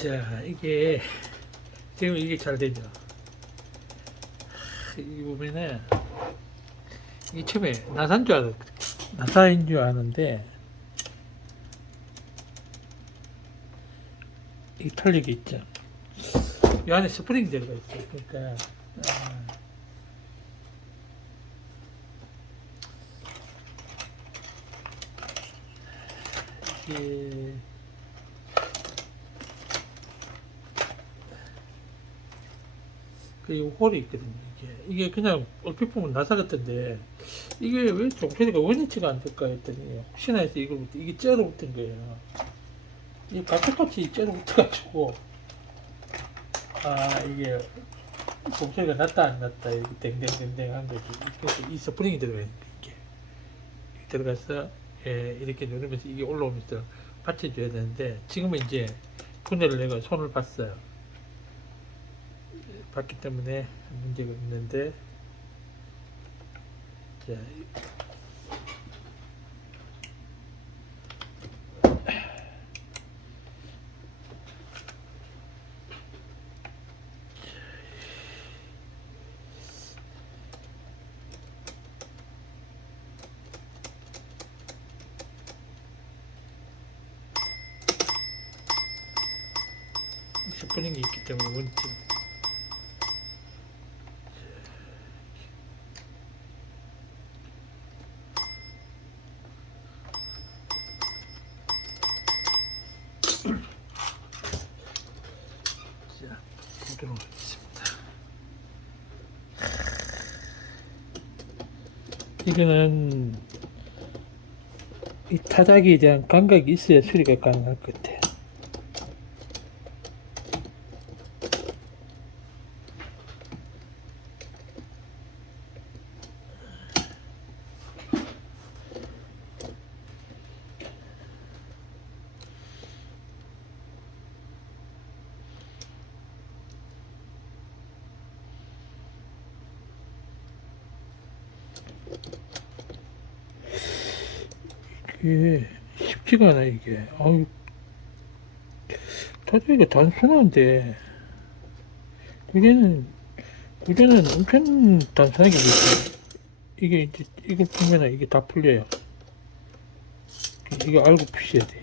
자, 이게 지금 이게 잘 되죠. 이 보면은 이 처음에 나사인 줄 아는데 이 털리기 있죠. 이 안에 스프링 들어가 있어요. 그러니까 이게 그 홀이 있거든요. 이게 그냥 얼핏 보면 나사 같은데 이게 왜 종소리가 원위치가 안 될까 했더니 혹시나 해서 이게 째로 붙은 거예요. 이 가축같이 째로 붙어가지고 이게 종소리가 났다 안 났다 이렇게 댕댕댕댕 한 거지. 그래서 이 스프링이 들어가 있는 게 이게 들어가서 이렇게 누르면서 이게 올라오면서 받쳐줘야 되는데 지금은 이제 분해를 내가 손을 봤어요. 봤기 때문에 문제가 없는데 자, 스프링이 있기 때문에 원점 자, 보도록 하겠습니다. 이거는 이 타닥에 대한 감각이 있어야 수리가 가능할 것 같아요. 이게 쉽지가 않아 이게. 아유, 타닥이가 단순한데 구조는 엄청 단순하게 됐어요. 이게 이제 이걸 보면은 이게 다 풀려요. 이거 알고 푸셔야 돼.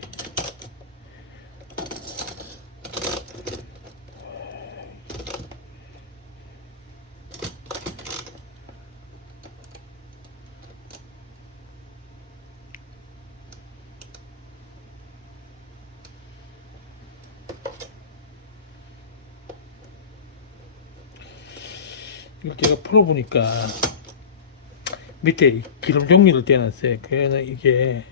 이거 제가 풀어보니까 밑에 기름 종이를 떼놨어요. 그래서 이게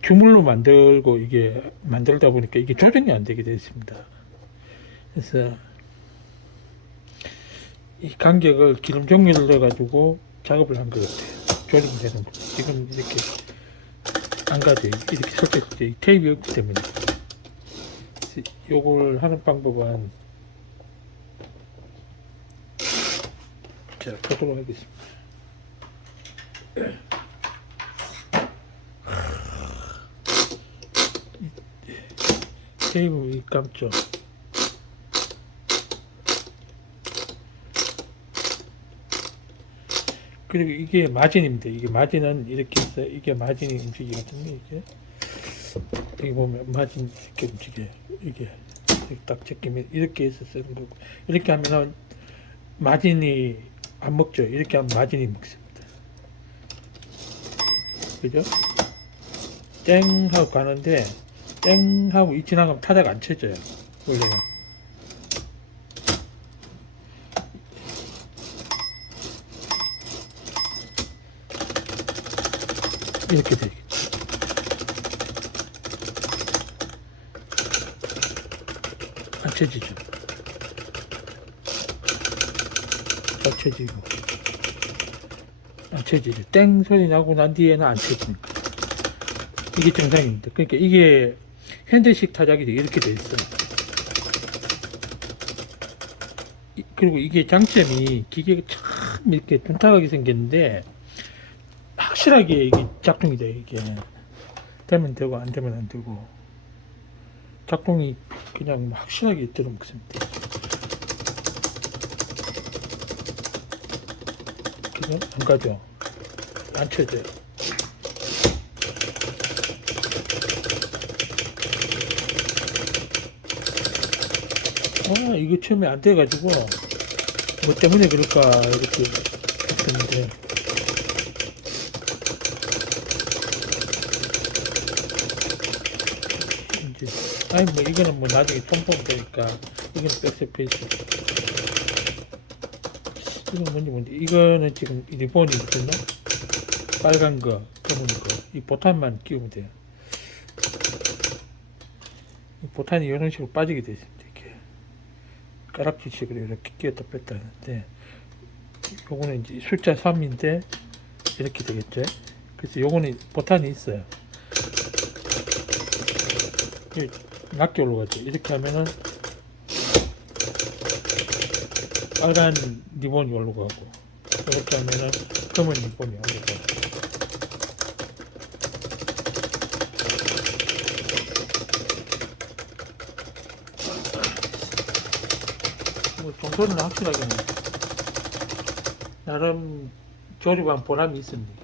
주물로 만들고 이게 만들다 보니까 이게 조정이 안 되게 됐습니다. 그래서 이 간격을 기름 종이를 넣어가지고 작업을 한 것 같아요. 조정이 되는 거. 지금 이렇게 안 가죠. 이렇게 설정돼. 테이프 없기 때문에. 요걸 하는 방법은 자, 보도록 하겠습니다. 테이프 감죠. 그리고 이게 마진입니다. 이게 마진은 이렇게 해서 이게 마진이 움직이거든요. 이게 여기 보면 마진 이렇게 움직여요. 이게 딱 제끼면 이렇게 해서 쓰는 거고 이렇게 하면은 마진이 안 먹죠. 이렇게 하면 마진이 먹습니다. 그죠? 땡 하고 가는데 땡 하고 이 지나가면 타자가 안 쳐져요. 원래는. 이렇게 되겠죠. 안 쳐지죠. 안 쳐지고. 안 쳐지죠. 땡 소리 나고 난 뒤에는 안 쳐지니까. 이게 정상입니다. 그러니까 이게 현대식 타작이 이렇게 돼 있어요. 그리고 이게 장점이 기계가 참 이렇게 둔탁하게 생겼는데 확실하게 이게 작동이 돼요. 이게 되면 되고 안 되면 안 되고 작동이 그냥 확실하게 들어먹습니다. 그냥 안 가죠. 안 쳐져요. 이거 처음에 안 돼가지고 뭐 때문에 그럴까 이렇게 했는데, 이제 아니 뭐 이거는 뭐 나중에 폰 보면 되니까 이거는 백색 페이스. 이건 뭔지 이거는 지금 리본이 있었나? 빨간 거, 검은 거, 이 보탄만 끼우면 돼요. 이 보탄이 이런 식으로 빠지게 되어 있습니다. 이렇게 가락지식으로 이렇게 끼웠다 뺐다 하는데, 요거는 이제 숫자 3인데 이렇게 되겠죠. 그래서 요거는 보탄이 있어요. 낮게 올라가죠. 이렇게 하면은 빨간 리본이 올라가고, 이렇게 하면은 검은 리본이 올라가고. 뭐 정도는 확실하게는 나름 조립한 보람이 있습니다.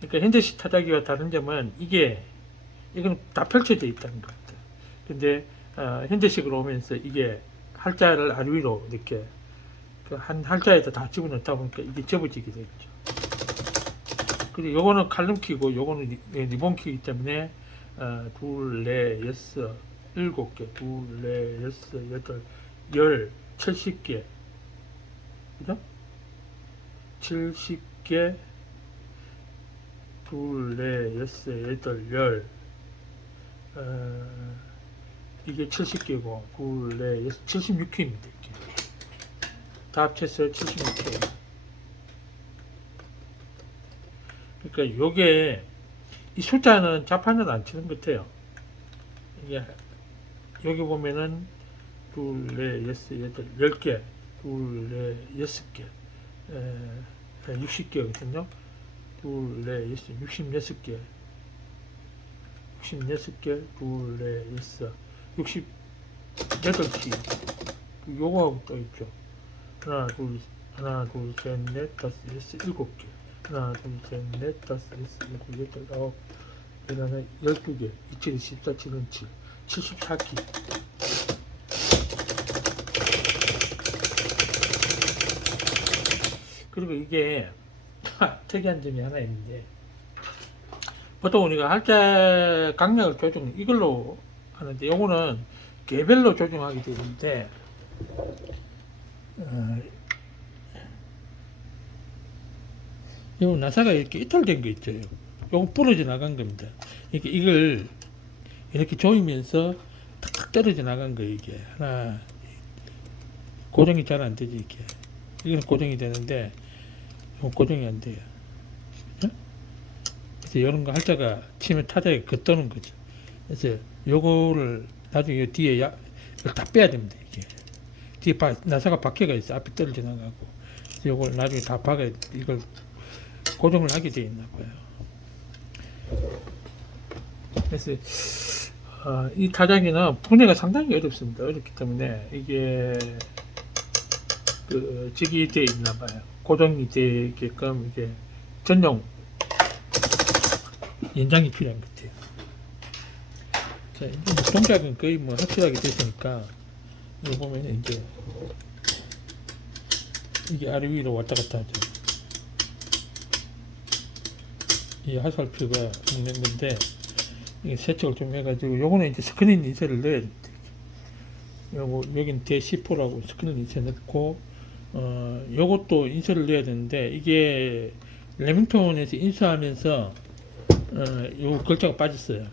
그러니까 현대식 타자기와 다른 점은 이건 다 펼쳐져 있다는 겁니다. 근데 현대식으로 오면서 이게 할자를 아래 위로 이렇게 그 한 할자에다 다 집어넣다 보니까 이게 접어지게 되겠죠. 그리고 요거는 칼럼키고 요거는 리본 키이기 때문에 둘, 넷, 여섯, 일곱 개, 둘, 넷, 여섯, 여덟, 열, 70개, 그죠? 70개, 둘, 넷, 여섯, 여덟, 열, 이게 70개고, 둘, 넷, 여섯, 76개입니다. 이렇게 다 합쳐서 76개. 그러니까 요게 이 숫자는 자판은 안 치는 것 같아요. 이게 여기 보면은 둘, 넷, 여섯, 여덟, 10개, 둘, 넷, 여섯 개, 60개거든요. 둘, 넷, 여섯, 66개, 66개, 둘, 넷, 여섯, 68개. 요거하고 또 있죠. 하나, 둘, 셋, 넷, 다섯, 여섯, 7개. 하나, 둘, 셋, 넷, 다섯, 여섯, 일곱, 여덟, 아홉, 그다음에 12개, 2, 14, 7, 7, 74개. 그리고 이게 특이한 점이 하나 있는데, 보통 우리가 할자 강약을 조정 이걸로 하는데, 요거는 개별로 조정하게 되는데, 요 나사가 이렇게 이탈된 거 있죠. 요거 부러져 나간 겁니다. 이걸 이렇게 조이면서 탁탁 떨어져 나간 거예요. 이게 하나 고정이 잘 안 되지. 이게 이거는 고정이 되는데 이건 고정이 안 돼요. 그죠? 그래서 이런 거 할자가 치면 타자에 겉도는 거죠. 그래서 요거를 나중에 뒤에 이걸 다 빼야 됩니다. 이게 뒤에 나사가 박혀가 있어. 앞에 떨어져 나가고. 요걸 나중에 다 박아야 이걸 고정을 하게 되어 있나 봐요. 그래서 이 타자기는 분해가 상당히 어렵습니다. 어렵기 때문에 이게 저기 되어 있나 봐요. 고정이 되게끔 이게 전용 연장이 필요한 것 같아요. 자, 이제 뭐 동작은 거의 뭐 확실하게 됐으니까 이거 보면 이제 이게 아래 위로 왔다 갔다 하죠. 이 화살표가 있는 건데, 이게 세척을 좀 해가지고, 요거는 이제 스크린 인쇄를 넣어야 됩니다. 여긴 D10라고 스크린 인쇄 넣고, 요것도 인쇄를 넣어야 되는데, 이게 레밍턴에서 인쇄하면서, 요 글자가 빠졌어요.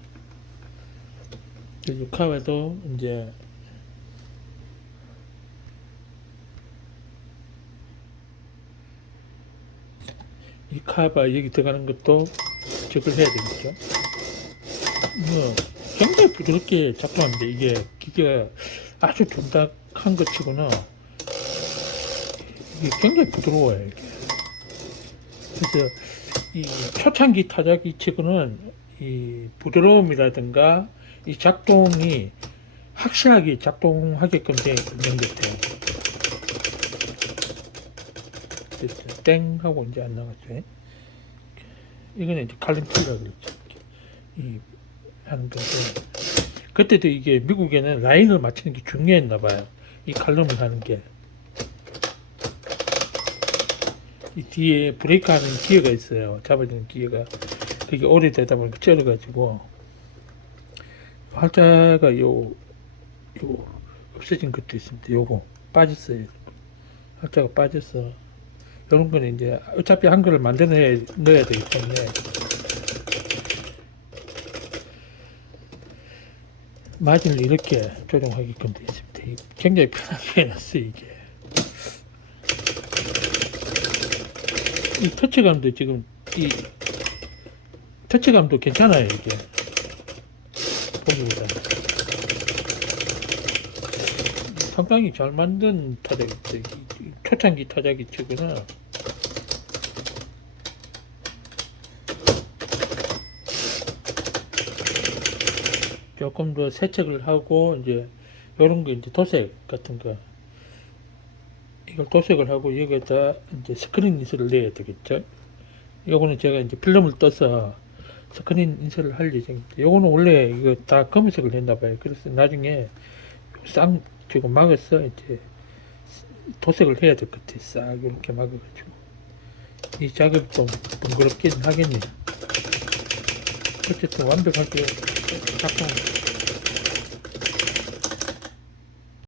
그래서 카바도 이제, 이 카바 여기 들어가는 것도 적을 해야 되겠죠. 뭐 굉장히 부드럽게 작동합니다. 이게 기계가 아주 둔탁한 것 치고는 이게 굉장히 부드러워요. 이게. 그래서 이 초창기 타자기 치고는 이 부드러움이라든가 이 작동이 확실하게 작동하게끔 되어 있는 것 같아요. 됐죠. 땡 하고 이제 안 나갔죠. 이거는 이제 칼림필이라고 그랬죠. 이 하는 건데 그때도 이게 미국에는 라인을 맞추는 게 중요했나 봐요. 이 칼럼을 하는 게. 이 뒤에 브레이크 하는 기어가 있어요. 잡아주는 기어가. 그게 오래되다 보니까 쩔어가지고 활자가 요 없어진 것도 있습니다. 요거 빠졌어요. 활자가 빠졌어. 요런 거는 이제 어차피 한글을 넣어야 되기 때문에 마진을 이렇게 조정하게끔 되어 있습니다. 굉장히 편하게 해놨어요. 이 터치감도 지금 이 터치감도 괜찮아요. 이게 보기보다 상당히 잘 만든 타작이죠. 초창기 타작이 치거나 조금 더 세척을 하고 이제 요런 거 이제 도색 같은 거 이걸 도색을 하고 여기에다 이제 스크린 인쇄를 내야 되겠죠. 요거는 제가 이제 필름을 떠서 스크린 인쇄를 할 예정입니다. 요거는 원래 이거 다 검은색을 했나봐요. 그래서 나중에 지금 막아서 이제 도색을 해야 될 것 같아요. 싹 이렇게 막아가지고 이 작업이 좀 번거롭긴 하겠네요. 어쨌든 완벽하게 작동